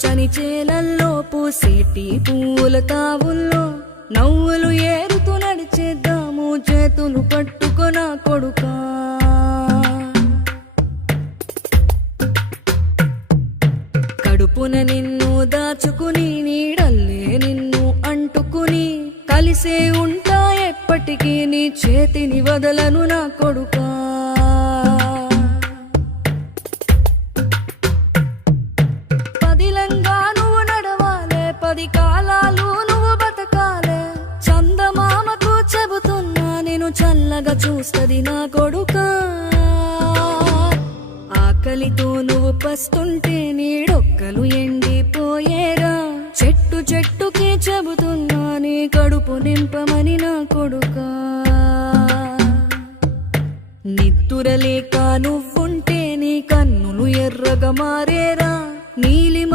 చని చేలల్లో పూసేటి పూల తావుల్లో నవ్వులు ఏరుతూ నడిచేద్దాము చేతులు పట్టుకొన కొడుకా. కడుపున నిన్ను దాచుకుని నీడల్లే నిన్ను అంటుకుని కలిసే ఉంటా ఎప్పటికీ నీ చేతిని వదలను నా కొడుకా. పదిలంగా నువ్వు నడవాలే, 10 కాలాలు నువ్వు బతకాలే. చందమామకు చెబుతున్నా నేను చల్లగా చూస్తది నా కొడుకా. ఆకలితో నువ్వు పస్తుంటే నీడొక్కలు ఎండిపోయేరా. చెట్టు చెట్టుకి చెబుతున్నా నీ కడుపు నింపమని నా కొడుకా. నిద్దురలేక నువ్వుంటే నీ కన్నులు ఎర్రగా మారేరా. నీలిమ